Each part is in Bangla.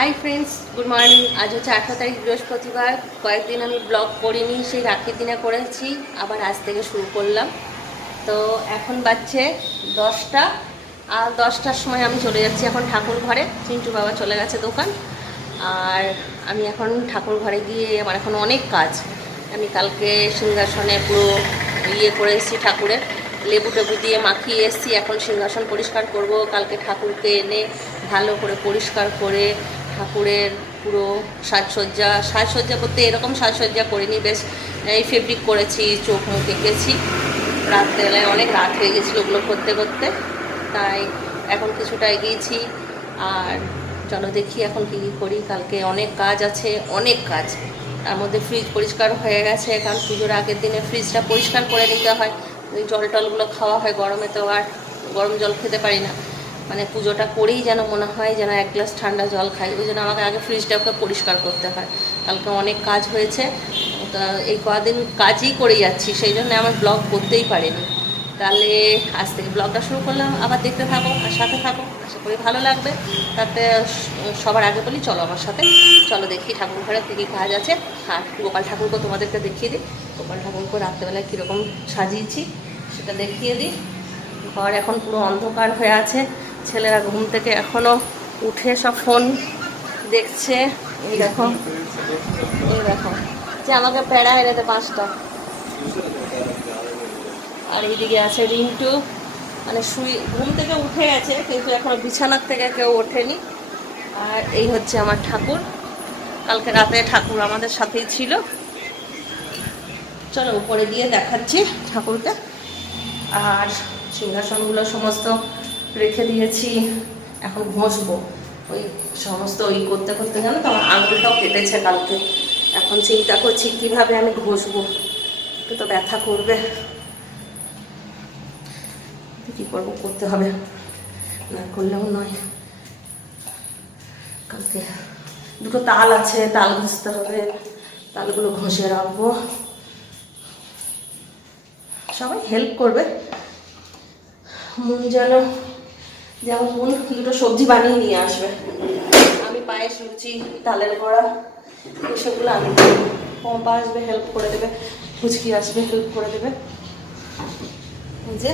Hi friends, good morning. আজ হচ্ছে 18 তারিখ বৃহস্পতিবার। কয়েকদিন আমি ব্লগ করিনি, সেই রাখির দিনে করেছি, আবার আজ থেকে শুরু করলাম। তো এখন বাজছে 10টা, আর 10টার সময় আমি চলে যাচ্ছি এখন ঠাকুর ঘরে। চিন্টু বাবা চলে গেছে দোকান, আর আমি এখন ঠাকুর ঘরে গিয়ে আমার এখন অনেক কাজ। আমি কালকে সিংহাসনে পুরো করে এসেছি, ঠাকুরের লেবু টেবু দিয়ে মাখিয়ে এসেছি। এখন সিংহাসন পরিষ্কার করব। কালকে ঠাকুরকে এনে ভালো করে পরিষ্কার করে ঠাকুরের পুরো সাজসজ্জা করতে এরকম সাজসজ্জা করিনি, বেশ এই ফেব্রিক করেছি, চোখ মুখ এঁকেছি। রাত্রেবেলায় অনেক রাত হয়ে গেছিলো ওগুলো করতে করতে, তাই এখন কিছুটা এগিয়েছি। আর চলো দেখি এখন কী কী করি। কালকে অনেক কাজ আছে, অনেক কাজ। তার মধ্যে ফ্রিজ পরিষ্কার হয়ে গেছে, কারণ পুজোর আগের দিনে ফ্রিজটা পরিষ্কার করে নিতে হয়। ওই জল টলগুলো খাওয়া হয় গরমে, তো আর গরম জল খেতে পারি না। মানে পুজোটা করেই যেন মনে হয় যেন এক গ্লাস ঠান্ডা জল খাই, ওই জন্য আমাকে আগে ফ্রিজটাকে পরিষ্কার করতে হয়। কালকে অনেক কাজ হয়েছে, তা এই কদিন কাজই করে যাচ্ছি, সেই জন্য আমার ব্লগ করতেই পারিনি। তাহলে আজ থেকে ব্লগটা শুরু করলাম, আবার দেখতে থাকো আর সাথে থাকো, আশা করি ভালো লাগবে। তাতে সবার আগে বলি চলো আমার সাথে, চলো দেখি ঠাকুর ঘরে কী কী কাজ আছে। আর গোপাল ঠাকুরকে তোমাদেরকে দেখিয়ে দিই, গোপাল ঠাকুরকে রাত্রেবেলায় কীরকম সাজিয়েছি সেটা দেখিয়ে দিই। ঘর এখন পুরো অন্ধকার হয়ে আছে, ছেলেরা ঘুম থেকে এখনও উঠে সব ফোন দেখছে। এই দেখো যে আমাকে প্যাড়া এনে দে 5টা। আর এইদিকে আছে রিন্টু, মানে ঘুম থেকে উঠে গেছে কিন্তু এখনো বিছানার থেকে কেউ ওঠেনি। আর এই হচ্ছে আমার ঠাকুর, কালকে রাতে ঠাকুর আমাদের সাথেই ছিল। চলো উপরে গিয়ে দেখাচ্ছি ঠাকুরকে। আর সিংহাসনগুলো সমস্ত রেখে দিয়েছি, এখন ঘষবো। ওই সমস্ত করতে করতে জানো তো আমার আঙুলটাও কেটেছে কালকে। এখন চিন্তা করছি কিভাবে আমি ঘষবো, তো ব্যথা করবে, কী করবো, করতে হবে, না করলেও নয়। কালকে দুটো তাল আছে, তাল ঘষতে হবে, তালগুলো ঘষে রাখবো। সবাই হেল্প করবে। যেমন দুটো সবজি বানিয়ে নিয়ে আসবে। আমি পায়েস, লুচি, তালের বড়া এসবগুলো আমি পম্পা আসবে, হেল্প করে দেবে, ফুচকি আসবে, হেল্প করে দেবে। যে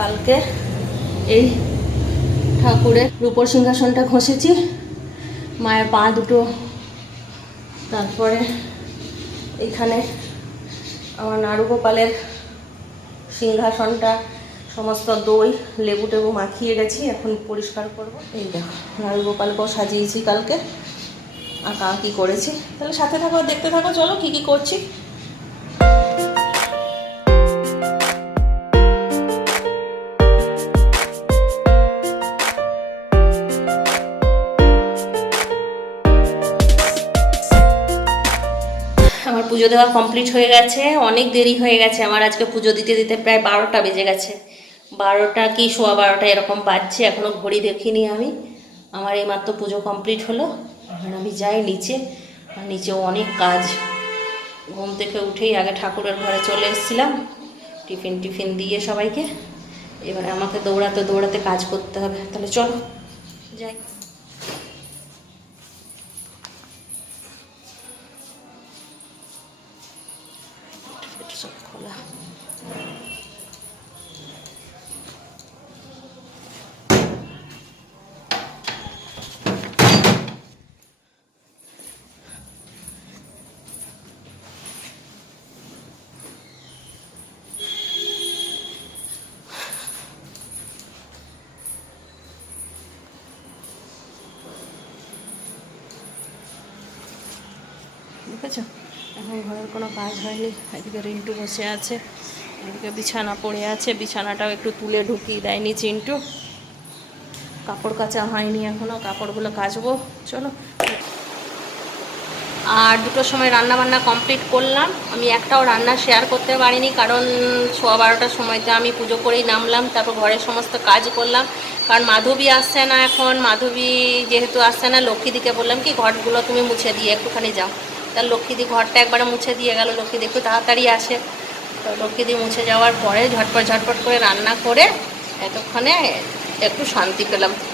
কালকে এই ঠাকুরের রূপোর সিংহাসনটা ঘষেছি, মায়ের পা দুটো, তারপরে এখানে আমার নাড়ু গোপালের সিংহাসনটা সমস্ত দই লেবু টেবু মাখিয়ে গেছি, এখন পরিষ্কার করব। এই দেখো নাড়ু গোপালকেও সাজিয়েছি কালকে, আঁকা আঁকি করেছি। তাহলে সাথে থাকো, দেখতে থাকো, চলো কী কী করছি। আমার পুজো দেওয়া কমপ্লিট হয়ে গেছে, অনেক দেরি হয়ে গেছে আমার। আজকে পুজো দিতে দিতে প্রায় 12টা বেজে গেছে, 12টা কি 12:15 এরকম বাজছে, এখনও ঘড়ি দেখিনি আমি। আমার এইমাত্র পুজো কমপ্লিট হলো। এখন আমি যাই নিচে, আর নিচেও অনেক কাজ। ঘুম থেকে উঠেই আগে ঠাকুরের ঘরে চলে এসেছিলাম, টিফিন দিয়ে সবাইকে। এবারে আমাকে দৌড়াতে দৌড়াতে কাজ করতে হবে। তাহলে চলো যাই। সব খোলা। দেখেছো, এখন ঘরের কোনো কাজ হয়নি। এদিকে রিন্টু বসে আছে, এদিকে বিছানা পড়ে আছে, বিছানাটাও একটু তুলে ঢুকিয়ে দেয়নি চিন্টু। কাপড় কাচা হয়নি এখনও, কাপড়গুলো কাচবো। চলো। আর 2টোর সময় রান্না বান্না কমপ্লিট করলাম। আমি একটাও রান্না শেয়ার করতে পারিনি, কারণ 12:15টার সময়তে আমি পুজো করেই নামলাম, তারপর ঘরের সমস্ত কাজ করলাম। কারণ মাধবী আসছে না এখন, মাধবী যেহেতু আসছে না, লক্ষ্মীদিকে বললাম কি ঘরগুলো তুমি মুছে দিয়ে একটুখানি যাও। তার লক্ষ্মীদি ঘরটা একবারে মুছে দিয়ে গেল, লক্ষ্মীদি একটু তাড়াতাড়ি আসে। তো লক্ষ্মীদি মুছে যাওয়ার পরে ঝটপট করে রান্না করে এতক্ষণে একটু শান্তি পেলাম।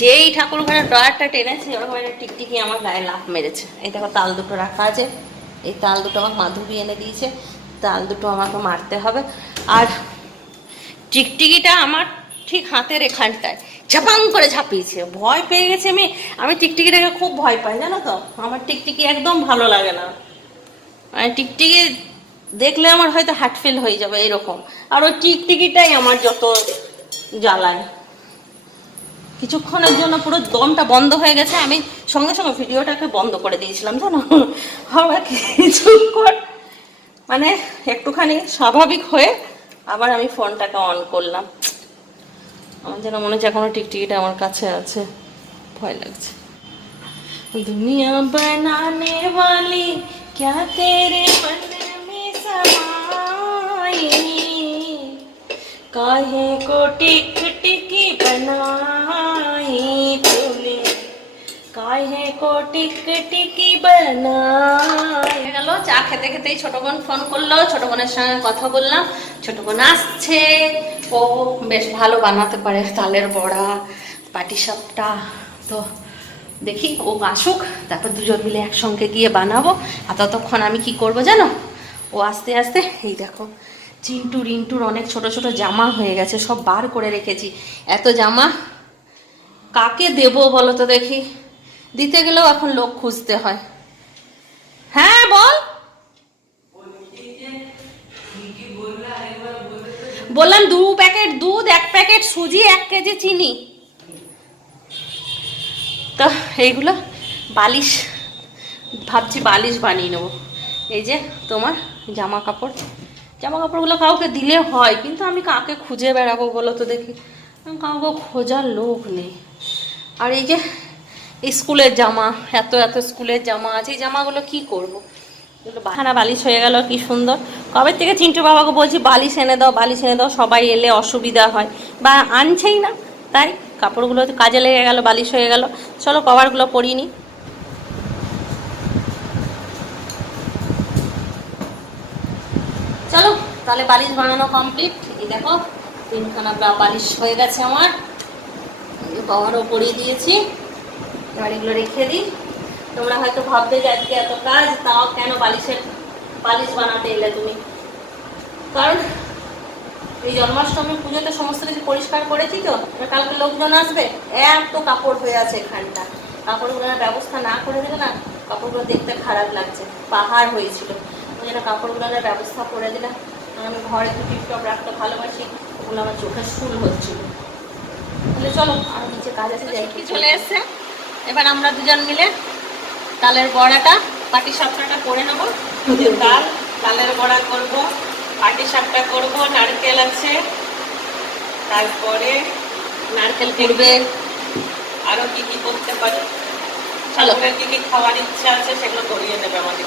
যেই ঠাকুর ঘরের ড্রয়ারটা টেনেছি ওরকম একটা টিকটিকি আমার গায়ে লাফ মেরেছে। এই দেখো তাল দুটো রাখা আছে, এই তাল দুটো আমার মাধবী এনে দিয়েছে, তাল দুটো আমাকে মারতে হবে। আর টিকটিকিটা আমার ঠিক হাতের এখানটায় ঝাপাং করে ঝাঁপিয়েছে, ভয় পেয়ে গেছে। আমি টিকটিকিটাকে খুব ভয় পাই জানো তো, আমার টিকটিকি একদম ভালো লাগে না। মানে টিকটিকি দেখলে আমার হয়তো হার্ট ফেল হয়ে যাবে এরকম। আর ওই টিকটিকিটাই আমার যত জ্বালায়। কিছুক্ষণের জন্য পুরো দমটা বন্ধ হয়ে গেছে, আমি সঙ্গে সঙ্গে ভিডিওটাকে বন্ধ করে দিয়েছিলাম জানো। আবার কিছুক্ষণ মানে একটুখানি স্বাভাবিক হয়ে আবার আমি ফোনটাকে অন করলাম। আমার যেন মনে হচ্ছে এখনো টিকটিকিটা আমার কাছে আছে, ভয় লাগছে। দুনিয়া বানানে वाली क्या तेरे मन में समाई, काहे को टिक टिकी बनाई तूने, काहे को टिक टिकी बनाई। গেল চা খেতে খেতেই ছোট বোন ফোন করলো, ছোট বোনের সঙ্গে কথা বললাম। ছোট বোন আসছে, ও বেশ ভালো বানাতে পারে তালের বড়া, পাটিসাপটা। তো দেখি ও আসুক, তারপর দুজন মিলে একসঙ্গে গিয়ে বানাবো। আর ততক্ষণ আমি কি করব জানো, ও আস্তে আস্তে এই দেখো চিন্টু রিন্টুর অনেক ছোট ছোট জামা হয়ে গেছে, সব বার করে রেখেছি। এত জামা কাকে দেবো বলো তো দেখি, দিতে গেলেও এখন লোক খুঁজতে হয়। হ্যাঁ বল, বললাম 2 প্যাকেট দুধ, 1 প্যাকেট সুজি, 1 কেজি চিনি। তো এইগুলো বালিশ, ভাবছি বালিশ বানিয়ে নেবো। এই যে তোমার জামা কাপড়গুলো কাউকে দিলে হয়, কিন্তু আমি কাকে খুঁজে বেড়াবো বলো তো দেখি, কাউকে খোঁজার লোক নেই। আর এই যে স্কুলের জামা, এত এত স্কুলের জামা আছে, এই জামাগুলো কি করবো? বাহানা বালিশ হয়ে গেল, কি সুন্দর। কবে থেকে চিন্টু বাবাকে বলছি বালিশ এনে দাও, বালিশ এনে দাও, সবাই এলে অসুবিধা হয়, বা আনছেই না। তাই কাপড়গুলো কাজে লেগে গেল, বালিশ হয়ে গেল। চলো কভারগুলো পরিয়ে নিই। চলো তাহলে বালিশ বানানো কমপ্লিট। এই দেখো 3খানা বালিশ হয়ে গেছে আমার, কভারও পরিয়ে দিয়েছি। এবার এগুলো রেখে দিই। তোমরা হয়তো ভাববে যে আজকে এত কাজ, তাও কেন বালিশ বানাতে এলে তুমি? কারণ এই জন্মাষ্টমী পুজোতে সমস্ত কিছু পরিষ্কার করেছি তো, কালকে লোকজন আসবে, এত কাপড় হয়ে আছে এখানটা। কাপড়গুলোর ব্যবস্থা না করে দিলে না, কাপড়গুলো দেখতে খারাপ লাগছে, পাহাড় হয়েছিল। ওই জন্য কাপড়গুলোর ব্যবস্থা করে দিলাম। আমি ঘরে একটু টিপটপ রাখতে ভালোবাসি, ওগুলো আমার চোখের শুল হচ্ছিল। তাহলে চলো আর নিচে কাজ আছে, যাই। কি চলে এসছে, এবার আমরা দুজন মিলে তালের বড়াটা, পাটিসাপটাটা করে নেবো। তালের বড়া করবো, পাটিসাপটা করবো, নারকেল আছে, তারপরে নারকেল করবে, আরো কি কি করতে পারে। চলো কি কি খাওয়ার ইচ্ছা আছে সেগুলো করিয়ে নেবে আমাদের।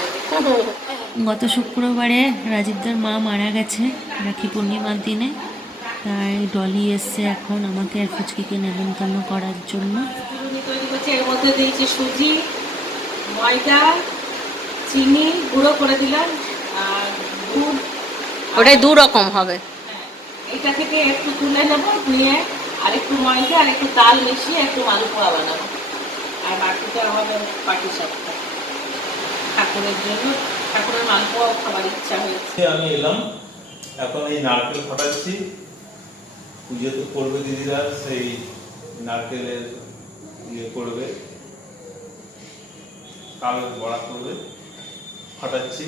গত শুক্রবারে রাজীবদার মা মারা গেছে রাখি পূর্ণিমার দিনে, তাই ডলি এসছে এখন আমাকে আর ফুচকিকে নেমন্তন্ন করার জন্য। তৈরি করছি, এর মধ্যে দিয়েছি সুজি, ময়দা, চিনি গুঁড়ো করে দিলাম, আর দুধ। ওটাই 2 রকম হবে। এটা থেকে একটু তুলে নেবো, নিয়ে আর একটু ময়দা আর একটু তাল মিশিয়ে একটু মালপোয়া বানাবো। আর বাকিটা আমাদের পাটিসাপটা ঠাকুরের জন্য, ঠাকুরের মালপোয়াও খাবার ইচ্ছা হয়েছে। আমি এলাম, এখন এই নারকেল ফাটাচ্ছি। পুজো তো করবে দিদিরা, সেই নারকেলের ইয়ে করবে, কাল বড়া করবে, ফাটাচ্ছি।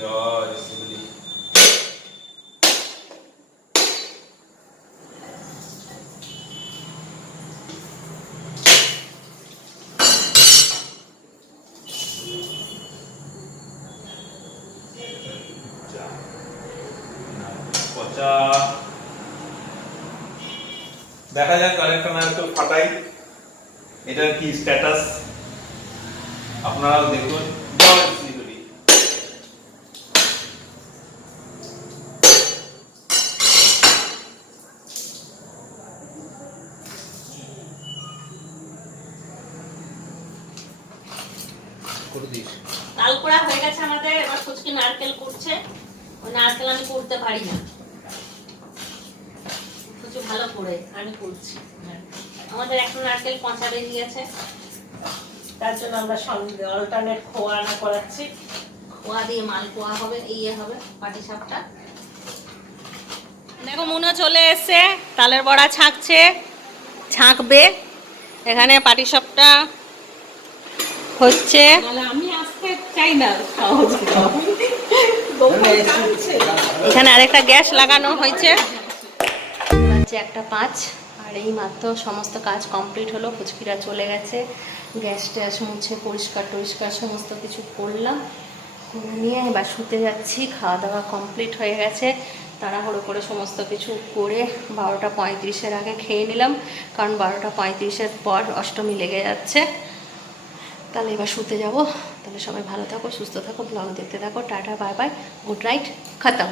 জয় শ্রী। দেখা যাক আরেকটা নারকেল ফাটাই, এটার কি স্ট্যাটাস আপনারাও দেখুন। জয় শ্রীহরি। তাল কুড়া হয়ে গেছে আমাদের, এবার ফুচকি নারকেল কুড়ছে। ওই নারকেল আমি কুড়তে পারি না, ভালো করে আমি করছি। আমাদের এখন নারকেল পচা বেরিয়ে গেছে, তার জন্য আমরা সঙ্গে অল্টারনেট খোয়া রান্না করাচ্ছি। খোয়া দিয়ে মালপোয়া হবে, হবে পাটিসাপটা। দেখো মুনো চলে এসছে, তালের বড়া ছাঁকছে, ছাঁকবে। এখানে পাটিসাপটা হচ্ছে। আমি আসতে চাই না, এখানে আরেকটা গ্যাস লাগানো হয়েছে। বাজছে 1:05, আর এই মাত্র সমস্ত কাজ কমপ্লিট হলো। ফুচকিরা চলে গেছে, গ্যাস ট্যাস মুছে পরিষ্কার টরিষ্কার সমস্ত কিছু করলাম, করে নিয়ে এবার শুতে যাচ্ছি। খাওয়া দাওয়া কমপ্লিট হয়ে গেছে, তাড়াহুড়ো করে সমস্ত কিছু করে 12:35-এর আগে খেয়ে নিলাম, কারণ 12:35-এর পর অষ্টমী লেগে যাচ্ছে। তাহলে এবার শুতে যাব। তাহলে সবাই ভালো থাকো, সুস্থ থাকো, ব্লগ দেখতে থাকো। Tata, bye bye, good night, খতম।